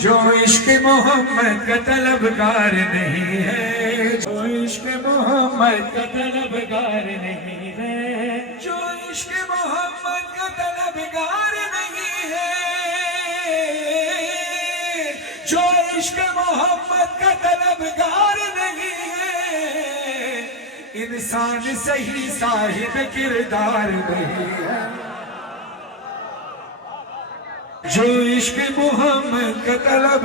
جو عشق محمد کا طلبگار نہیں ہے، جو عشق محمد کا طلبگار نہیں ہے، جو عشق محمد کا طلبگار نہیں ہے، جو عشق محمد کا طلبگار نہیں ہے، انسان صحیح صاحب کردار نہیں ہے۔ جو عشق محمد کا طلب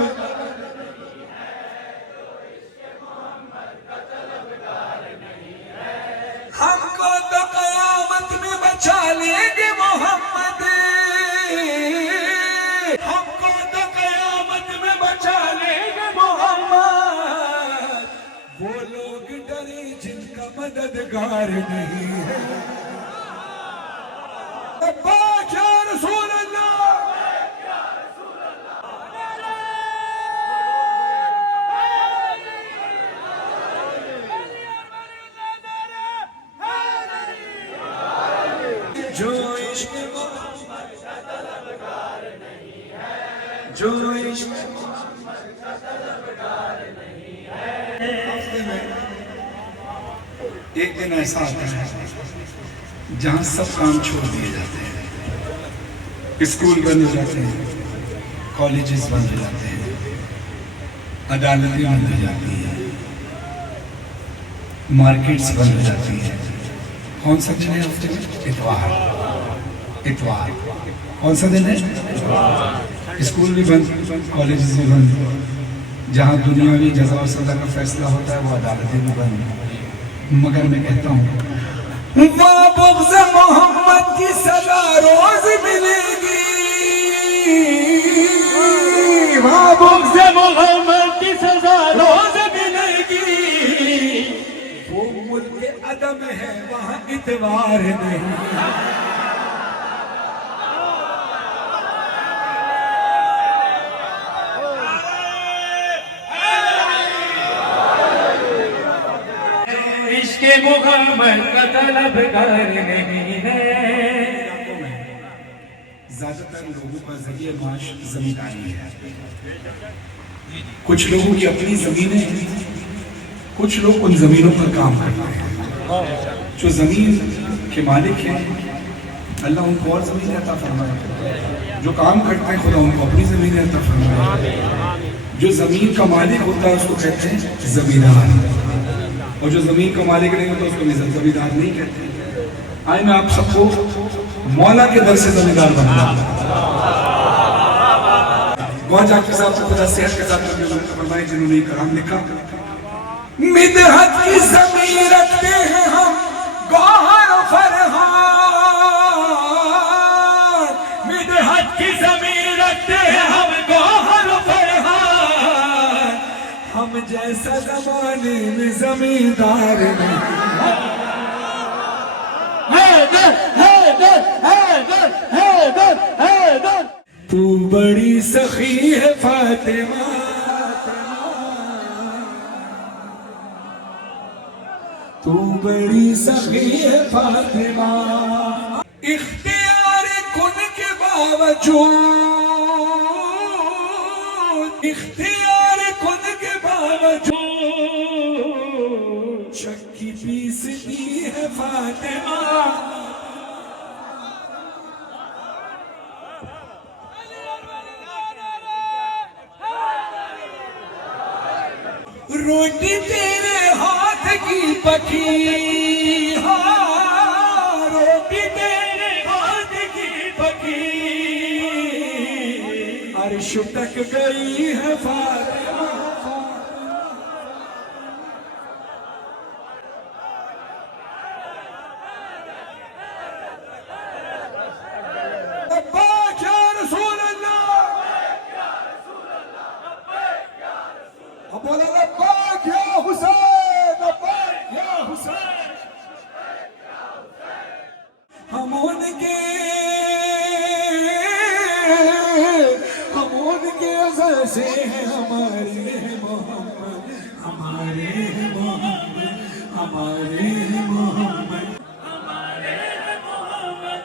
ہم کو تو قیامت میں بچا لیں گے محمد، ہم کو تو قیامت میں بچا لیں گے محمد، وہ لوگ ڈرے جن کا مددگار نہیں ہے۔ لبیک یا رسول اللہ، جو عشق محمد کا طلبگار نہیں ہے، جو عشق محمد کا طلبگار نہیں ہے۔ ہفتے میں ایک دن ایسا آتا ہے جہاں سب کام چھوڑ دیے جاتے ہیں، اسکول بند ہو جاتے ہیں، کالجز بند ہو جاتے ہیں، عدالتیں بند ہو جاتی ہیں، مارکیٹس بند ہو جاتی ہیں۔ کون سا دن ہے ہفتے میں؟ اتوار۔ اتوار کون سا دن ہے؟ اسکول بھی بند، کالجز بھی بند، جہاں دنیاوی جزا و سزا کا فیصلہ ہوتا ہے وہ عدالتیں بھی بند۔ مگر میں کہتا ہوں وہ بغض محمد کی سزا روز ملے گی، وہ بغض محمد کی سزا روز ملے گی، وہ ملک عدم ہے وہاں اتوار نہیں۔ عشق محمد کا طلبگار نہیں ہے۔ زیادہ تر لوگوں کا ذریعہ معاش زمینداری ہے، کچھ لوگوں کی اپنی زمینیں ہیں، کچھ لوگ ان زمینوں پر کام کرتے ہیں۔ جو زمین کے مالک ہیں اللہ ان کو اور زمینیں عطا فرمائے، جو کام کرتے ہیں خدا ان کو اپنی زمینیں عطا فرمائے۔ جو زمین کا مالک ہوتا ہے اس کو کہتے ہیں زمیندار، اور جو زمین کا مالک نہیں ہوتا اس کو زمیندار نہیں کہتے۔ آئے میں آپ سب کو مولا کے در سے زمیندار بنانا۔ گوہ جاکی صاحب کو خدا صحت کے ساتھ فرمائے جنہوں نے یہ کلام لکھا۔ مدحت کی زمین رکھتے ہیں ہم گوہر و فرحان، مدحت کی زمین رکھتے ہیں ہم گوہر و فرحان، ہم جیسا زمانے میں زمیندار نہیں۔ تو بڑی سخی ہے فاطمہ، تو بڑی سخی ہے فاطمہ، اختیار کن کے باوجود، اختیار کن کے باوجود چکی پیستی ہے فاطمہ۔ روٹی تیرے ہاتھ کی پکی، ہاں روٹی تیرے ہاتھ کی پکی، عرش تک گئی ہے فاطمہ۔ لبیک یا رسول اللہ، اب بولا لبیک یا حسین، لبیک یا حسین۔ ہم ان کے عزا سے ہیں، ہمارے محمد، ہمارے محمد، ہمارے محمد، ہمارے محمد،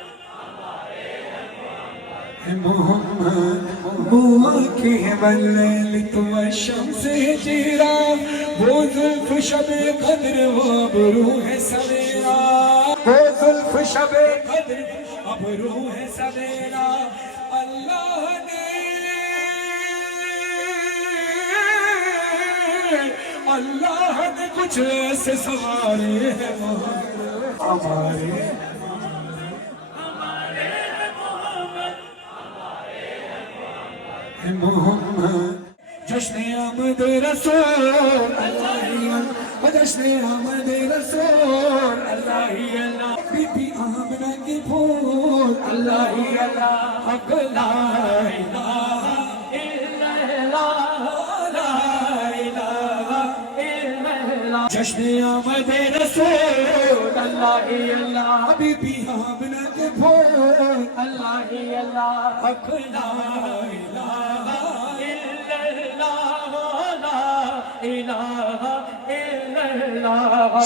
محمد وہ آنکھیں واللیل تو الشمس ہجرا، وہ زلف شب قدر وہ ابرو ہے سویرا، وہ زلف شب قدر ابرو ہے سویرا، اللہ نے کچھ ایسے سوارے ہیں ہمارے محمد، جشن آمد رسول اللہ، جشن آمد رسول اللہ، بی بی آمنہ کی پھول اللہ، حق لا الہ الا اللہ، لا الہ الا اللہ، جشن آمد رسول اللہ، بی بی آمنہ کی پھول اللہ، حق لا الہ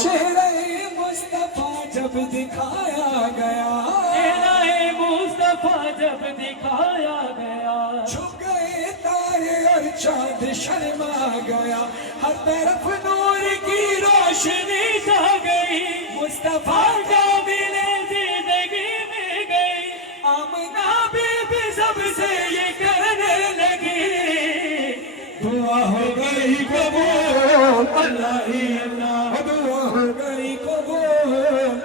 شہرِ مصطفیٰ جب دکھایا گیا، شہرِ مصطفیٰ جب دکھایا گیا، چھپ گئے تارے اور چاند شرما گیا، ہر طرف نور کی روشنی چھا گئی، مصطفیٰ کا ملے زندگی میں گئی، آمنہ بی بی سب سے یہ کہنے لگی، دعا ہو گئی قبول اللہ ہی اللہ، دعا ہو گئی قبول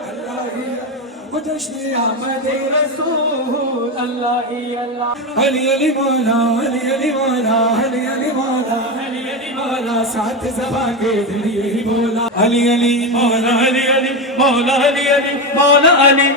اللہ ہی اللہ، جشن آمد رسول اللہ ہی اللہ، علی علی مولا علی علی مولا علی علی مولا علی علی مولا، ساتھ زبان کے دل یہی بولا، علی علی مولا علی علی مولا علی علی مولا علی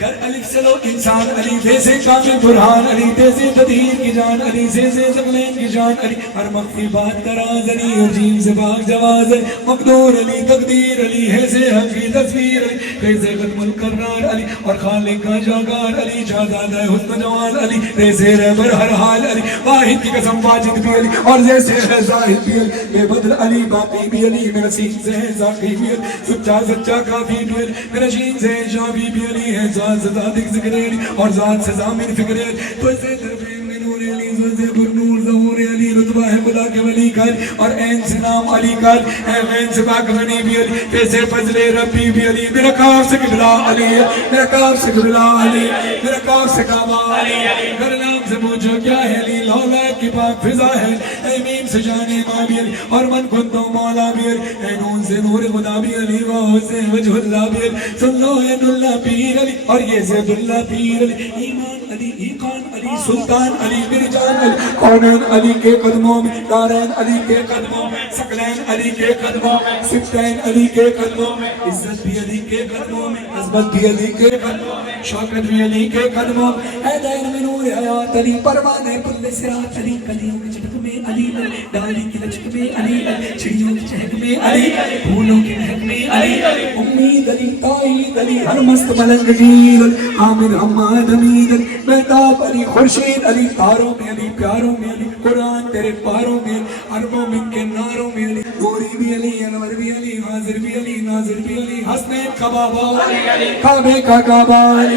گر الف سے لو انسان علی دے سے کامل برحان علی دے سے تدہیر کی جان علی سے زغلین کی جان علی ہر مخفی بات کا راز علی عجیم سے پاک جواز علی مقدور علی تقدیر علی ہے سے حق کی تصویر علی فیض ختم القرار علی اور خالق کا جاگار علی شہزادہ حسن جوان علی ریزے رہبر ہر حال علی واحد کی قسم واجد بھی علی اور جیسے ہے زاہد بھی علی بے بدل علی باقی بھی علی میرا سین سے ہے ذاقی بھی علی سچا سچا کافی بھی علی میرا شین سے ہے شابی بھی علی ہے ذاتک ذکر علی اور ذات سے ضامن فکر علی تو سے دربین میں نور علی زوزے پر نور ظہور علی رتبہ ہے خدا کے ولی کا اور این سے نام علی کا ہے غین سے پاک غنی بھی علی فیض فضل ربی بھی علی میرا کاف سے قبلہ علی میرا کاف سے قبلہ علی میرا کاف سے کعبہ علی میرا نام سے پوچھو کیا ہے علی لولا کی پاک فضا ہے اے میم سے جانے ماں بھی علی اور من کنتو مولا بھی علی اے نون سے نور خدا بھی علی واہ سے وجہ اللہ بھی علی سن لو این اللہ پیر علی اور یہ زید اللہ پیر علی ایمان علی ایقان علی سلطان علی مرجان علی کونین علی کے قدموں میں دارین علی کے قدموں میں سقلین علی کے قدموں میں سبتین علی کے قدموں میں عزت بھی علی کے قدموں میں عظمت بھی علی کے قدموں میں شوکت بھی علی کے قدموں میں اے دین میں نور حیات علی پروانے کل صراط علی کلیوں کے چٹک میں علی ڈالی کی لچک میں علی چڑیوں کی چہک میں علی پھولوں کی مہک میں علی امید علی تائید علی ہر مست ملنگ جیل عامر حماد امید علی مہتاب علی خورشید علی تاروں میں علی پیاروں میں علی قرآن تیرے پاروں میں عربوں میں کے ناروں میں علی نوری بھی علی انور بھی علی حاضر بھی علی ناظر بھی علی حسنین کا بابا علی کعبے کا کعبہ علی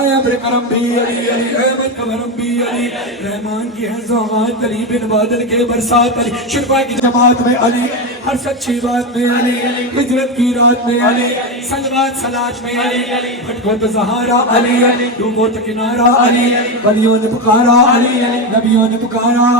آیا ابر کرم بھی علی احمد کا برم بھی علی رحمان کی ہے زوغات علی بن بادل کے برسات علی شرفا کی جماعت میں علی ہر سچی بات میں علی ہجرت کی رات میں علی سلوات سلات میں علی بھٹکو تو زہارا علی ڈوبو تو کنارا علی ولیوں نے پکارا علی نبیوں نے پکارا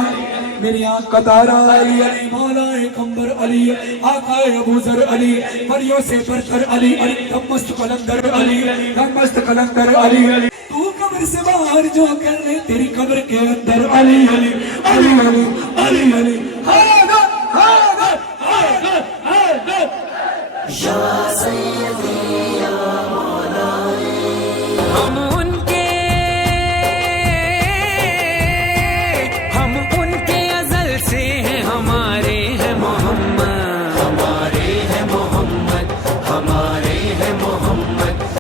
میری آنکھ کا تارا علی مولا کمبر علی آقا ابو ذر علی پریوں سے برتر علی دمست قلندر علی دمست قلندر علی تو قبر سے باہر جو کر لے تیری قبر کے اندر علی علی علی علی علی علی